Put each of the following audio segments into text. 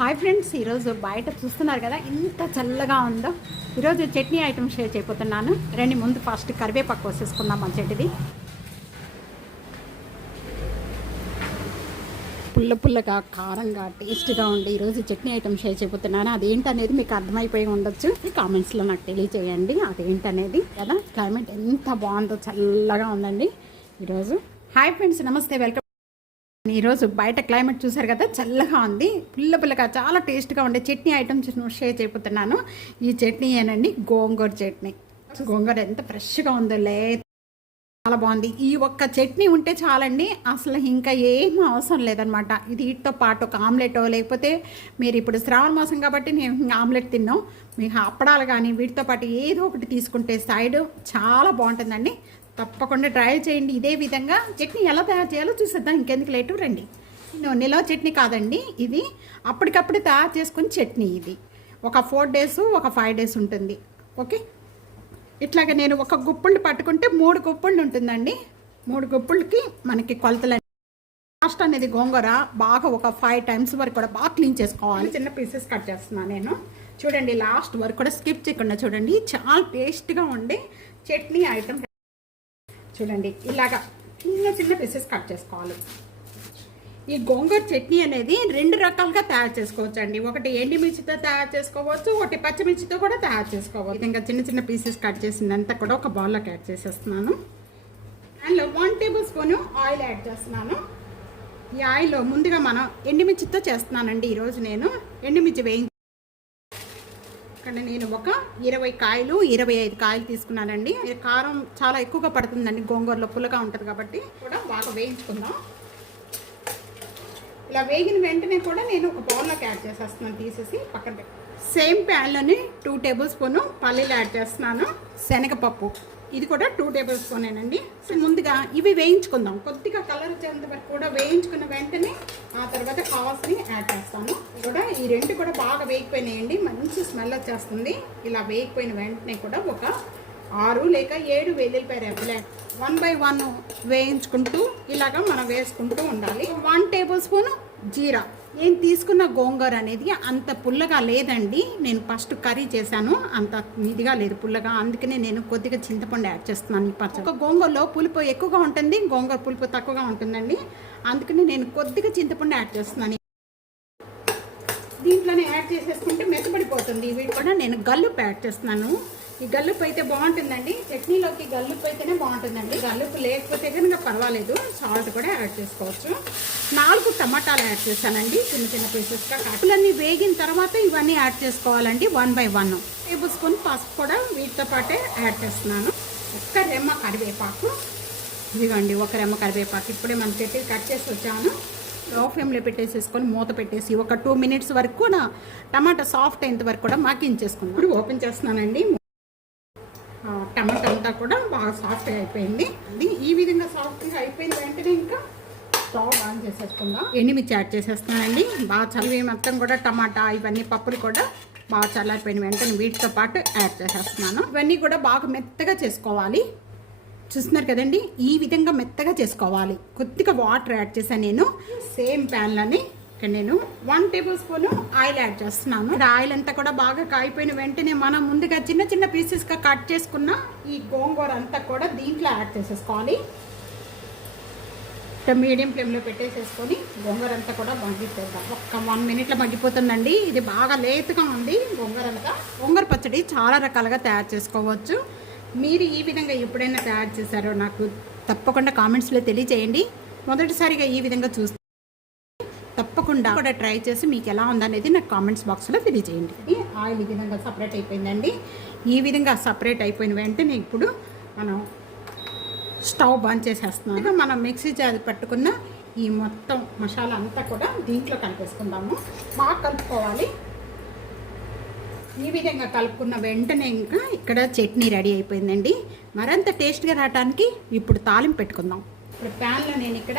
Hi friends ఈరోజు బయట చూస్తున్నారు కదా ఎంత చల్లగా ఉందో. ఈరోజు చట్నీ ఐటమ్ షేర్ చేయబోతున్నాను. రండి ముందు ఫస్ట్ కరివేపాకు కోసేసుకుందాం మన చెట్టుది. పుల్ల పుల్లగా కారంగా టేస్ట్గా ఉండి ఈరోజు చట్నీ ఐటమ్ షేర్ చేయబోతున్నాను. అదేంటనేది మీకు అర్థమైపోయి ఉండొచ్చు. కామెంట్స్లో నాకు తెలియజేయండి అదేంటనేది కదా క్లైమేట్ ఎంత బాగుందో చల్లగా ఉందండి ఈరోజు. హాయ్ ఫ్రెండ్స్ నమస్తే వెల్కమ్ ఈరోజు బయట క్లైమేట్ చూసారు కదా చల్లగా ఉంది. పుల్ల పుల్లగా చాలా టేస్ట్గా ఉండే చట్నీ ఐటమ్స్ షేర్ చేయబోతున్నాను. ఈ చట్నీ ఏనండి? గోంగూర చట్నీ. గోంగూర ఎంత ఫ్రెష్గా ఉందో లే. చాలా బాగుంది. ఈ ఒక్క చట్నీ ఉంటే చాలండి. అసలు ఇంకా ఏం అవసరం లేదనమాట. ఇది వీటితో పాటు ఒక ఆమ్లెటో లేకపోతే మీరు ఇప్పుడు శ్రావణ మాసం కాబట్టి నేను ఆమ్లెట్ తిన్నాం. మీకు అప్పడాలు కానీ వీటితో పాటు ఏదో ఒకటి తీసుకుంటే సైడ్ చాలా బాగుంటుందండి. తప్పకుండా ట్రై చేయండి. ఇదే విధంగా చట్నీ ఎలా తయారు చేయాలో చూసేద్దాం. ఇంకెందుకు లేటు? రండి. నిలవ చట్నీ కాదండి. ఇది అప్పటికప్పుడు తయారు చేసుకుని చట్నీ ఇది. ఒక ఫోర్ డేస్ ఒక ఫైవ్ డేస్ ఉంటుంది. ఓకే? ఇట్లాగ నేను ఒక గుప్పుళ్ళు పట్టుకుంటే మూడు గుప్పుళ్ళు ఉంటుందండి. మూడు గుప్పులకి మనకి కొలతలు లాస్ట్ అనేది గోంగూర బాగా ఒక ఫైవ్ టైమ్స్ వరకు కూడా బాగా క్లీన్ చేసుకోవాలి. చిన్న పీసెస్ కట్ చేస్తున్నాను నేను. చూడండి లాస్ట్ వరకు కూడా స్కిప్ చేయకుండా చూడండి. చాలా టేస్ట్గా ఉండే చట్నీ ఐటమ్ చూడండి ఇలాగా చిన్న చిన్న పీసెస్ కట్ చేసుకోవాలి. ఈ గోంగూర చట్నీ అనేది రెండు రకాలుగా తయారు చేసుకోవచ్చు అండి ఒకటి ఎండిమిర్చితో తయారు చేసుకోవచ్చు ఒకటి పచ్చిమిర్చితో కూడా తయారు చేసుకోవచ్చు. ఇంకా చిన్న చిన్న పీసెస్ కట్ చేసిందంతా కూడా ఒక బౌల్లోకి యాడ్ చేసేస్తున్నాను. And one tablespoon oil add చేస్తున్నాను. ఈ ఆయిల్ ముందుగా మనం ఎండిమిర్చితో చేస్తున్నానండి ఈరోజు నేను. ఎండిమిర్చి వేయించి ఇక్కడ నేను ఒక ఇరవై కాయలు ఇరవై ఐదు కాయలు తీసుకున్నానండి. కారం చాలా ఎక్కువగా పడుతుందండి గోంగూరలో పుల్లగా ఉంటుంది కాబట్టి కూడా బాగా వేయించుకుందాం. ఇలా వేగిన వెంటనే కూడా నేను ఒక బౌల్లోకి యాడ్ చేసేస్తున్నాను తీసేసి పక్కన సేమ్ ప్యాన్లోని టూ టేబుల్ స్పూను పల్లీలు యాడ్ చేస్తున్నాను శనగపప్పు. ఇది కూడా టూ టేబుల్ స్పూనేనండి సో ముందుగా ఇవి వేయించుకుందాం. కొద్దిగా కలర్ వచ్చేంత వరకు కూడా వేయించుకున్న వెంటనే ఆ తర్వాత కాస్ని యాడ్ చేస్తాను. కూడా ఈ రెండు కూడా బాగా వేగిపోయినాయండి. మంచి స్మెల్ వచ్చేస్తుంది. ఇలా వేగిపోయిన వెంటనే కూడా ఒక ఆరు లేక ఏడు వెల్లుల్లిపాయ రెబ్బలే వన్ బై వన్ వేయించుకుంటూ ఇలాగ మనం వేసుకుంటూ ఉండాలి. వన్ టేబుల్ స్పూన్ జీరా. నేను తీసుకున్న గోంగూర అనేది అంత పుల్లగా లేదండి. నేను ఫస్ట్ కర్రీ చేశాను. అంత ఇదిగా లేదు పుల్లగా. అందుకనే నేను కొద్దిగా చింతపండు యాడ్ చేస్తున్నాను ఈ ఒక గోంగూరలో పులుపు ఎక్కువగా ఉంటుంది. గోంగూర పులుపు తక్కువగా ఉంటుందండి. అందుకని నేను కొద్దిగా చింతపండు యాడ్ చేస్తున్నాను. దీంట్లోనే యాడ్ చేసేసుకుంటే మెత్తబడిపోతుంది. వీటి కూడా నేను గల్లుపు యాడ్ చేస్తున్నాను. ఈ గల్లుపు అయితే బాగుంటుందండి. చట్నీలోకి గల్లుపు అయితేనే బాగుంటుందండి. గల్లుపు లేకపోతే కనుక పర్వాలేదు. సాల్ట్ కూడా యాడ్ చేసుకోవచ్చు. నాలుగు టమాటాలు యాడ్ చేశానండి. చిన్న చిన్న పీసెస్గా కాకులన్నీ వేగిన తర్వాత ఇవన్నీ యాడ్ చేసుకోవాలండి one by one. Tablespoon పసుపు కూడా వీటితో పాటే యాడ్ చేస్తున్నాను. ఒక్క రెమ్మ కరివేపాకు. ఇదిగోండి ఒక రెమ్మ కరివేపాకు. ఇప్పుడే మనం చెట్టు కట్ చేసి వచ్చాను. లో ఫ్లేమ్లో పెట్టేసేసుకొని మూత పెట్టేసి ఒక టూ మినిట్స్ వరకు కూడా టమాటా సాఫ్ట్ అయ్యేంత వరకు కూడా మాకించేసుకున్నాం ఇప్పుడు ఓపెన్ చేస్తున్నానండి. టమాటా అంతా కూడా బాగా సాఫ్ట్గా అయిపోయింది. ఇది ఈ విధంగా సాఫ్ట్గా అయిపోయిన వెంటనే ఇంకా స్టవ్ ఆన్ చేసేసుకుందాం. ఎండుమిర్చి యాడ్ చేసేస్తున్నానండి. బాగా చల్లి మొత్తం కూడా టమాటా ఇవన్నీ పప్పులు కూడా బాగా చల్లారిపోయిన వెంటనే వీటితో పాటు యాడ్ చేసేస్తున్నాను. ఇవన్నీ కూడా బాగా మెత్తగా చేసుకోవాలి. చూస్తున్నారు కదండి? ఈ విధంగా మెత్తగా చేసుకోవాలి. కొద్దిగా వాటర్ యాడ్ చేశాను నేను. సేమ్ ప్యాన్లని ఇక్కడ నేను one tablespoon oil add చేస్తున్నాను. ఇక్కడ ఆయిల్ అంతా కూడా బాగా కాయిపోయిన వెంటనే మనం ముందుగా చిన్న చిన్న పీసెస్గా కట్ చేసుకున్న ఈ గోంగూర అంతా కూడా దీంట్లో యాడ్ చేసేసుకోవాలి. ఇక్కడ మీడియం ఫ్లేమ్లో పెట్టేసేసుకొని గోంగూర అంతా కూడా మగ్గిపోతాం. ఒక్క వన్ మినిట్లో మగ్గిపోతుందండి. ఇది బాగా లేతగా ఉంది. గోంగూర అంతా గోంగూర పచ్చడి చాలా రకాలుగా తయారు చేసుకోవచ్చు. మీరు ఈ విధంగా ఎప్పుడైనా తయారు చేశారో నాకు తప్పకుండా కామెంట్స్లో తెలియజేయండి. మొదటిసారిగా ఈ విధంగా చూస్తే తప్పకుండా కూడా ట్రై చేసి మీకు ఎలా ఉందనేది నాకు కామెంట్స్ బాక్స్లో తెలియజేయండి. ఆయిల్ ఈ విధంగా సపరేట్ అయిపోయిందండి. ఈ విధంగా సపరేట్ అయిపోయిన వెంటనే ఇప్పుడు మనం స్టవ్ బంద్ చేసేస్తున్నాను మనం మిక్సీ జార్ పట్టుకున్న ఈ మొత్తం మసాలా అంతా కూడా దీంట్లో కలిపేసుకుందాము. బాగా కలుపుకోవాలి. ఈ విధంగా కలుపుకున్న వెంటనే ఇంకా ఇక్కడ చట్నీ రెడీ అయిపోయిందండి. మరింత టేస్ట్గా రావడానికి ఇప్పుడు తాలింపు పెట్టుకుందాం. ఇప్పుడు ప్యాన్లో నేను ఇక్కడ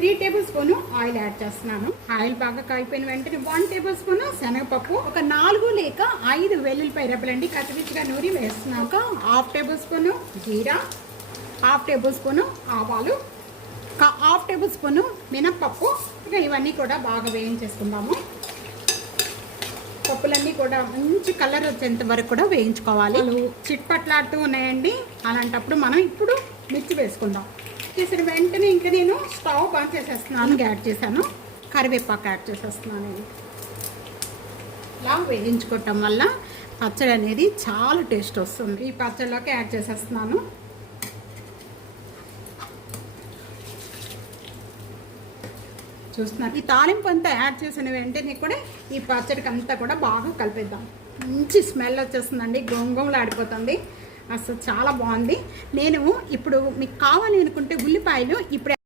three tablespoon oil add చేస్తున్నాను. ఆయిల్ బాగా కాగిపోయిన వెంటనే వన్ టేబుల్ స్పూను శనగపప్పు ఒక నాలుగు లేక ఐదు వెల్లుల్లిపాయ రెబ్బలండి. కచ్చిపిచ్చిగా నూరి వేస్తున్నాక హాఫ్ టేబుల్ స్పూను జీరా హాఫ్ టేబుల్ స్పూను ఆవాలు ఒక హాఫ్ టేబుల్ స్పూను మినప్పప్పు. ఇక ఇవన్నీ కూడా బాగా వేయించేసుకుందాము. పప్పులన్నీ కూడా మంచి కలర్ వచ్చేంత వరకు కూడా వేయించుకోవాలి. చిట్పట్లాడుతూ ఉన్నాయండి. అలాంటప్పుడు మనం ఇప్పుడు మిర్చి వేసుకుందాం. చేసిన వెంటనే ఇంకా నేను స్టవ్ ఆన్ చేసేస్తున్నాను యాడ్ చేశాను. కరివేపాకు యాడ్ చేసేస్తున్నాను ఇలా వేయించుకోవటం వల్ల పచ్చడి అనేది చాలా టేస్ట్ వస్తుంది. ఈ పచ్చడిలోకి యాడ్ చేసేస్తున్నాను. చూస్తున్నారు? ఈ తాలింపు అంతా యాడ్ చేసిన వెంటనే కూడా ఈ పచ్చడికి అంతా కూడా బాగా కలిపేద్దాం. మంచి స్మెల్ వచ్చేస్తుందండి. గోంగోంలు ఆడిపోతుంది అసలు చాలా బాగుంది. నేను ఇప్పుడు మీకు కావాలి అనుకుంటే ఉల్లిపాయలు ఇప్పుడు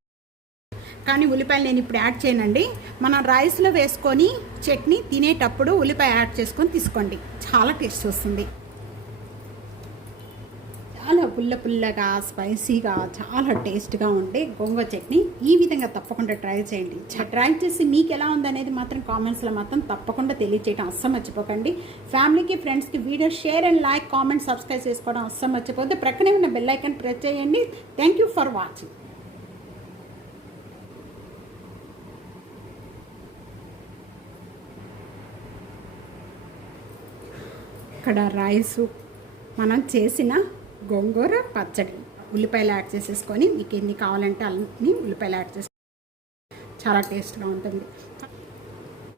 కానీ ఉల్లిపాయలు నేను ఇప్పుడు యాడ్ చేయనండి. మనం రైస్లో వేసుకొని చట్నీ తినేటప్పుడు ఉల్లిపాయ యాడ్ చేసుకొని తీసుకోండి. చాలా టేస్ట్ వస్తుంది. పుల్ల పుల్లగా స్పైసీగా చాలా టేస్ట్గా ఉండే గోంగూర చట్నీ. ఈ విధంగా తప్పకుండా ట్రై చేయండి. ట్రై చేసి మీకు ఎలా ఉందనేది మాత్రం కామెంట్స్లో మాత్రం తప్పకుండా తెలియచేయడం అస్సలు మర్చిపోకండి. ఫ్యామిలీకి ఫ్రెండ్స్కి video share and like comment subscribe చేసుకోవడం అస్సలు మర్చిపోతే ప్రక్కనే ఉన్న బెల్ ఐకాన్ ప్రెస్ చేయండి. Thank you for watching. ఇక్కడ రైసు మనం చేసిన గోంగూర పచ్చడి. ఉల్లిపాయలు యాడ్ చేసేసుకొని మీకు ఎన్ని కావాలంటే అన్ని ఉల్లిపాయలు యాడ్ చేసి చాలా టేస్ట్గా ఉంటుంది.